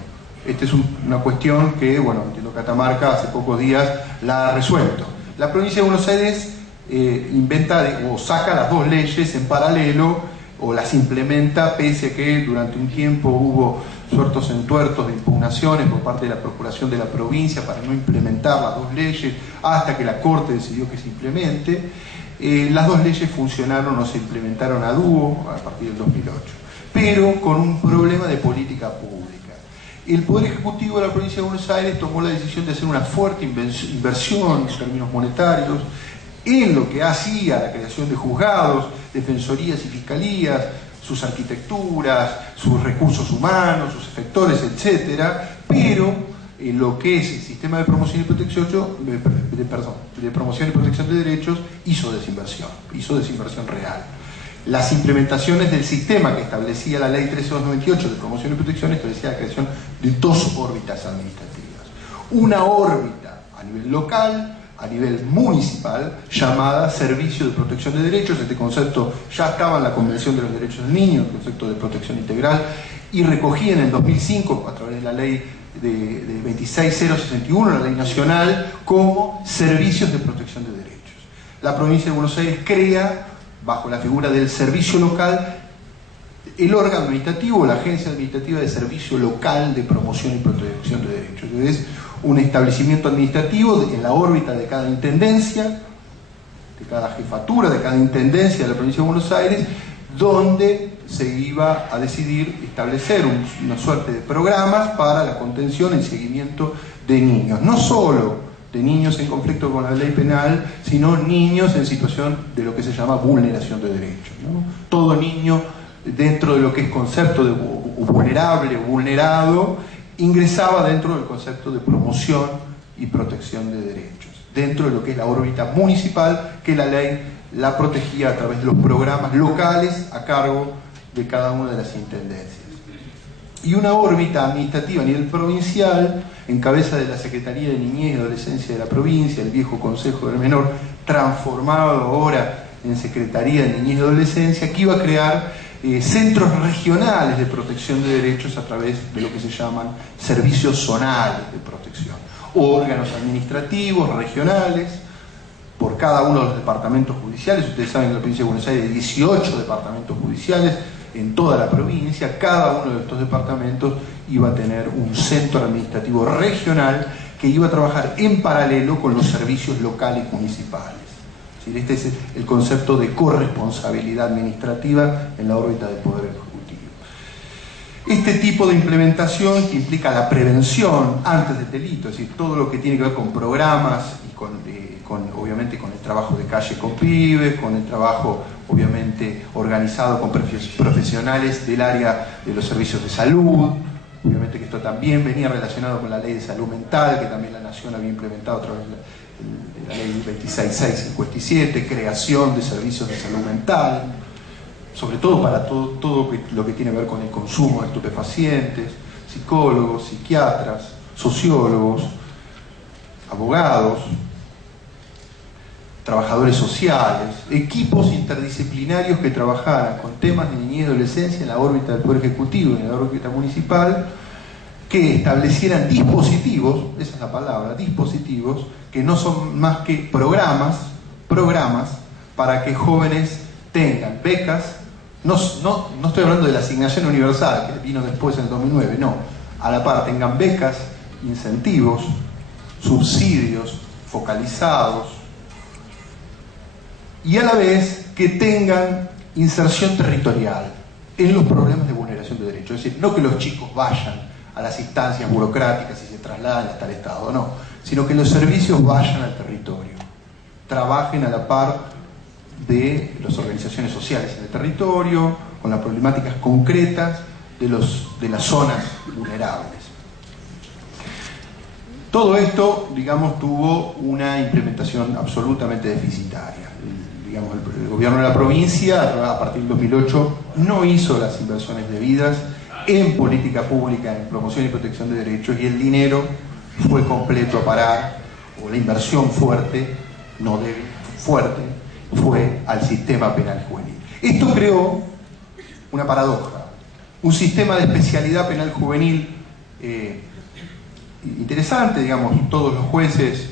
esta es una cuestión que, bueno, entiendo Catamarca hace pocos días la ha resuelto. La provincia de Buenos Aires inventa o saca las dos leyes en paralelo o las implementa, pese a que durante un tiempo hubo suertos entuertos de impugnaciones por parte de la Procuración de la provincia para no implementar las dos leyes hasta que la Corte decidió que se implemente. Las dos leyes funcionaron o se implementaron a dúo a partir del 2008, pero con un problema de política pública. El Poder Ejecutivo de la provincia de Buenos Aires tomó la decisión de hacer una fuerte inversión en términos monetarios en lo que hacía la creación de juzgados, defensorías y fiscalías, sus arquitecturas, sus recursos humanos, sus efectores, etcétera, pero en lo que es el sistema de promoción y protección, de promoción y protección de derechos, hizo desinversión real. Las implementaciones del sistema que establecía la ley 13298 de promoción y protección establecía la creación de dos órbitas administrativas. Una órbita a nivel local, a nivel municipal, llamada Servicio de Protección de Derechos. Este concepto ya estaba en la Convención de los Derechos del Niño, el concepto de protección integral, y recogía en el 2005, a través de la ley de 26061, la ley nacional, como servicios de protección de derechos. La provincia de Buenos Aires crea, bajo la figura del servicio local, el órgano administrativo, la agencia administrativa de servicio local de promoción y protección de derechos. Es un establecimiento administrativo en la órbita de cada intendencia, de cada jefatura, de cada intendencia de la provincia de Buenos Aires, donde se iba a decidir establecer una suerte de programas para la contención y seguimiento de niños. No solo de niños en conflicto con la ley penal, sino niños en situación de lo que se llama vulneración de derechos, ¿no? Todo niño dentro de lo que es concepto de vulnerable o vulnerado ingresaba dentro del concepto de promoción y protección de derechos, dentro de lo que es la órbita municipal, que la ley la protegía a través de los programas locales a cargo de cada una de las intendencias. Y una órbita administrativa a nivel provincial, en cabeza de la Secretaría de Niñez y Adolescencia de la provincia, el viejo Consejo del Menor, transformado ahora en Secretaría de Niñez y Adolescencia, que iba a crear centros regionales de protección de derechos a través de lo que se llaman servicios zonales de protección, órganos administrativos regionales por cada uno de los departamentos judiciales. Ustedes saben que en la provincia de Buenos Aires hay 18 departamentos judiciales en toda la provincia. Cada uno de estos departamentos iba a tener un centro administrativo regional que iba a trabajar en paralelo con los servicios locales municipales. Este es el concepto de corresponsabilidad administrativa en la órbita del Poder Ejecutivo. Este tipo de implementación que implica la prevención antes del delito, es decir, todo lo que tiene que ver con programas y obviamente con el trabajo de calle con pibes, con el trabajo obviamente organizado con profesionales del área de los servicios de salud. Obviamente que esto también venía relacionado con la ley de salud mental, que también la Nación había implementado a través de la ley 26.657, creación de servicios de salud mental, sobre todo para todo lo que tiene que ver con el consumo de estupefacientes, psicólogos, psiquiatras, sociólogos, abogados, trabajadores sociales, equipos interdisciplinarios que trabajaran con temas de niñez y adolescencia en la órbita del Poder Ejecutivo y en la órbita municipal, que establecieran dispositivos, esa es la palabra, dispositivos, que no son más que programas para que jóvenes tengan becas, no estoy hablando de la asignación universal, que vino después en el 2009, no, a la par tengan becas, incentivos, subsidios focalizados, y a la vez que tengan inserción territorial en los problemas de vulneración de derechos. Es decir, no que los chicos vayan a las instancias burocráticas y se trasladen hasta el Estado, no, sino que los servicios vayan al territorio, trabajen a la par de las organizaciones sociales en el territorio, con las problemáticas concretas de las zonas vulnerables. Todo esto, digamos, tuvo una implementación absolutamente deficitaria. Digamos, el gobierno de la provincia, a partir del 2008, no hizo las inversiones debidas en política pública, en promoción y protección de derechos, y el dinero fue completo a parar, o la inversión fuerte, no débil, fuerte, fue al sistema penal juvenil. Esto creó una paradoja, un sistema de especialidad penal juvenil interesante, digamos, todos los jueces,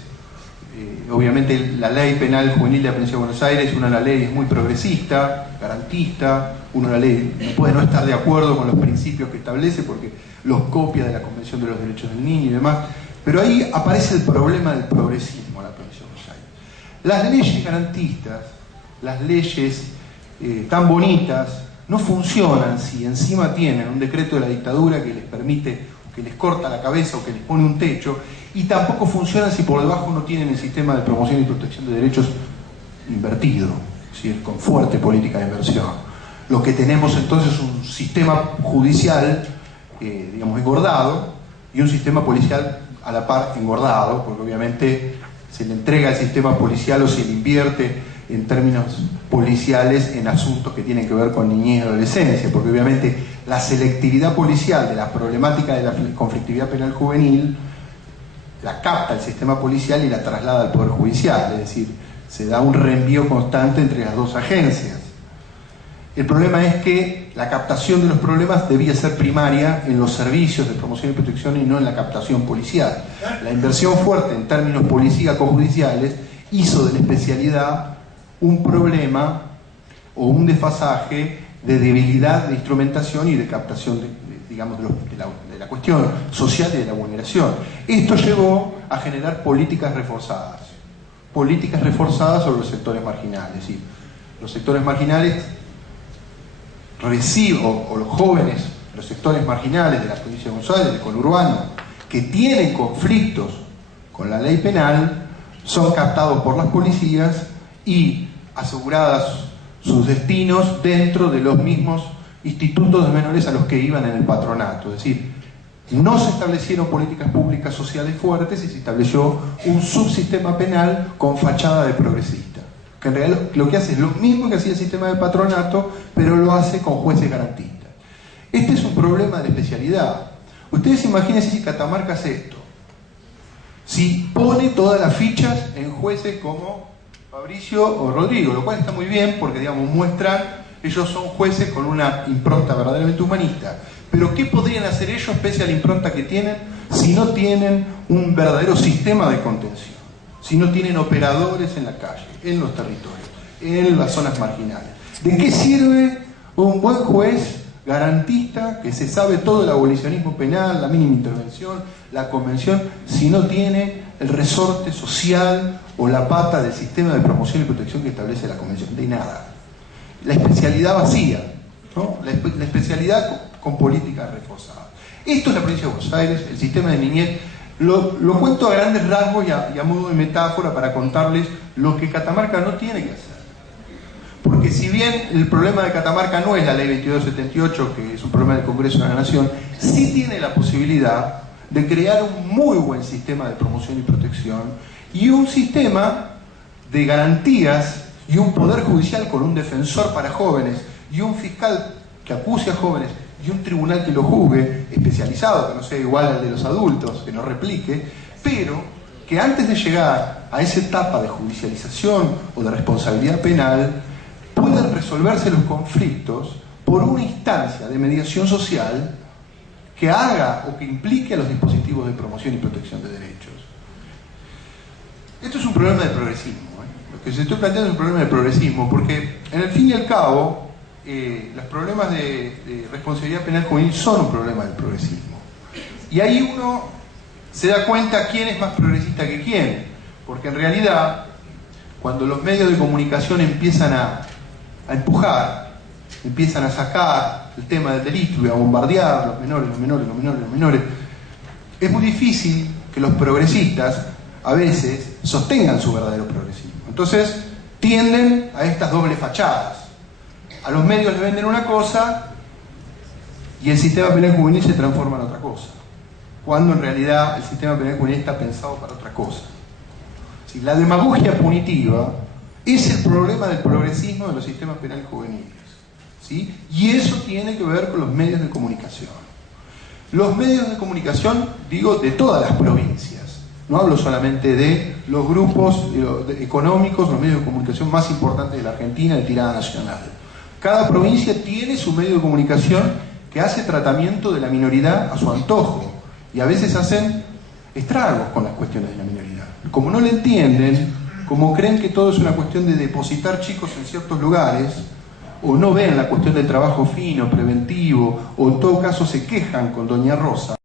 obviamente la ley penal juvenil de la provincia de Buenos Aires, una ley es muy progresista, garantista, uno la ley no puede no estar de acuerdo con los principios que establece porque los copia de la Convención de los Derechos del Niño y demás, pero ahí aparece el problema del progresismo en la provincia de Buenos Aires. Las leyes garantistas, las leyes tan bonitas, no funcionan si encima tienen un decreto de la dictadura que les permite, que les corta la cabeza o que les pone un techo, y tampoco funcionan si por debajo no tienen el sistema de promoción y protección de derechos invertido, es decir, con fuerte política de inversión. Lo que tenemos entonces es un sistema judicial, digamos, engordado, y un sistema policial a la par engordado, porque obviamente se le entrega al sistema policial o se le invierte en términos policiales en asuntos que tienen que ver con niñez y adolescencia, porque obviamente la selectividad policial de la problemática de la conflictividad penal juvenil la capta el sistema policial y la traslada al Poder Judicial, es decir, se da un reenvío constante entre las dos agencias. El problema es que la captación de los problemas debía ser primaria en los servicios de promoción y protección y no en la captación policial. La inversión fuerte en términos policíaco-judiciales hizo de la especialidad un problema o un desfasaje de debilidad de instrumentación y de captación digamos, de la cuestión social y de la vulneración. Esto llevó a generar políticas reforzadas sobre los sectores marginales. ¿Sí? Los sectores marginales reciben, o los jóvenes, los sectores marginales de la provincia de Buenos Aires, del conurbano, que tienen conflictos con la ley penal, son captados por las policías y aseguradas sus destinos dentro de los mismos institutos de menores a los que iban en el patronato. Es decir, no se establecieron políticas públicas sociales fuertes y se estableció un subsistema penal con fachada de progresista, que en realidad lo que hace es lo mismo que hacía el sistema de patronato, pero lo hace con jueces garantistas. Este es un problema de especialidad. Ustedes imagínense si Catamarca hace esto, si pone todas las fichas en jueces como Fabricio o Rodrigo, lo cual está muy bien porque, digamos, muestran, ellos son jueces con una impronta verdaderamente humanista, pero ¿qué podrían hacer ellos pese a la impronta que tienen si no tienen un verdadero sistema de contención? Si no tienen operadores en la calle, en los territorios, en las zonas marginales. ¿De qué sirve un buen juez garantista que se sabe todo el abolicionismo penal, la mínima intervención, la convención, si no tiene el resorte social o la pata del sistema de promoción y protección que establece la convención? De nada. La especialidad vacía, ¿no? La especialidad con políticas reforzadas. Esto es la provincia de Buenos Aires, el sistema de niñez. Lo cuento a grandes rasgos y a modo de metáfora para contarles lo que Catamarca no tiene que hacer. Porque si bien el problema de Catamarca no es la ley 2278, que es un problema del Congreso de la Nación, sí tiene la posibilidad de crear un muy buen sistema de promoción y protección y un sistema de garantías y un poder judicial con un defensor para jóvenes y un fiscal que acuse a jóvenes y un tribunal que lo juzgue, especializado, que no sea igual al de los adultos, que no replique, pero que antes de llegar a esa etapa de judicialización o de responsabilidad penal, puedan resolverse los conflictos por una instancia de mediación social que haga o que implique a los dispositivos de promoción y protección de derechos. Esto es un problema de progresismo. Lo que se estoy planteando es un problema de progresismo, porque en el fin y al cabo, los problemas de responsabilidad penal juvenil son un problema del progresismo. Y ahí uno se da cuenta quién es más progresista que quién, porque en realidad, cuando los medios de comunicación empiezan a empujar, empiezan a sacar el tema del delito y a bombardear los menores, es muy difícil que los progresistas a veces sostengan su verdadero progresismo. Entonces tienden a estas dobles fachadas. A los medios les venden una cosa y el sistema penal juvenil se transforma en otra cosa, cuando en realidad el sistema penal juvenil está pensado para otra cosa. ¿Sí? La demagogia punitiva es el problema del progresismo de los sistemas penales juveniles. ¿Sí? Y eso tiene que ver con los medios de comunicación. Los medios de comunicación, digo, de todas las provincias. No hablo solamente de los grupos económicos, los medios de comunicación más importantes de la Argentina de tirada nacional. Cada provincia tiene su medio de comunicación que hace tratamiento de la minoridad a su antojo. Y a veces hacen estragos con las cuestiones de la minoridad. Como no le entienden, como creen que todo es una cuestión de depositar chicos en ciertos lugares, o no ven la cuestión del trabajo fino, preventivo, o en todo caso se quejan con Doña Rosa,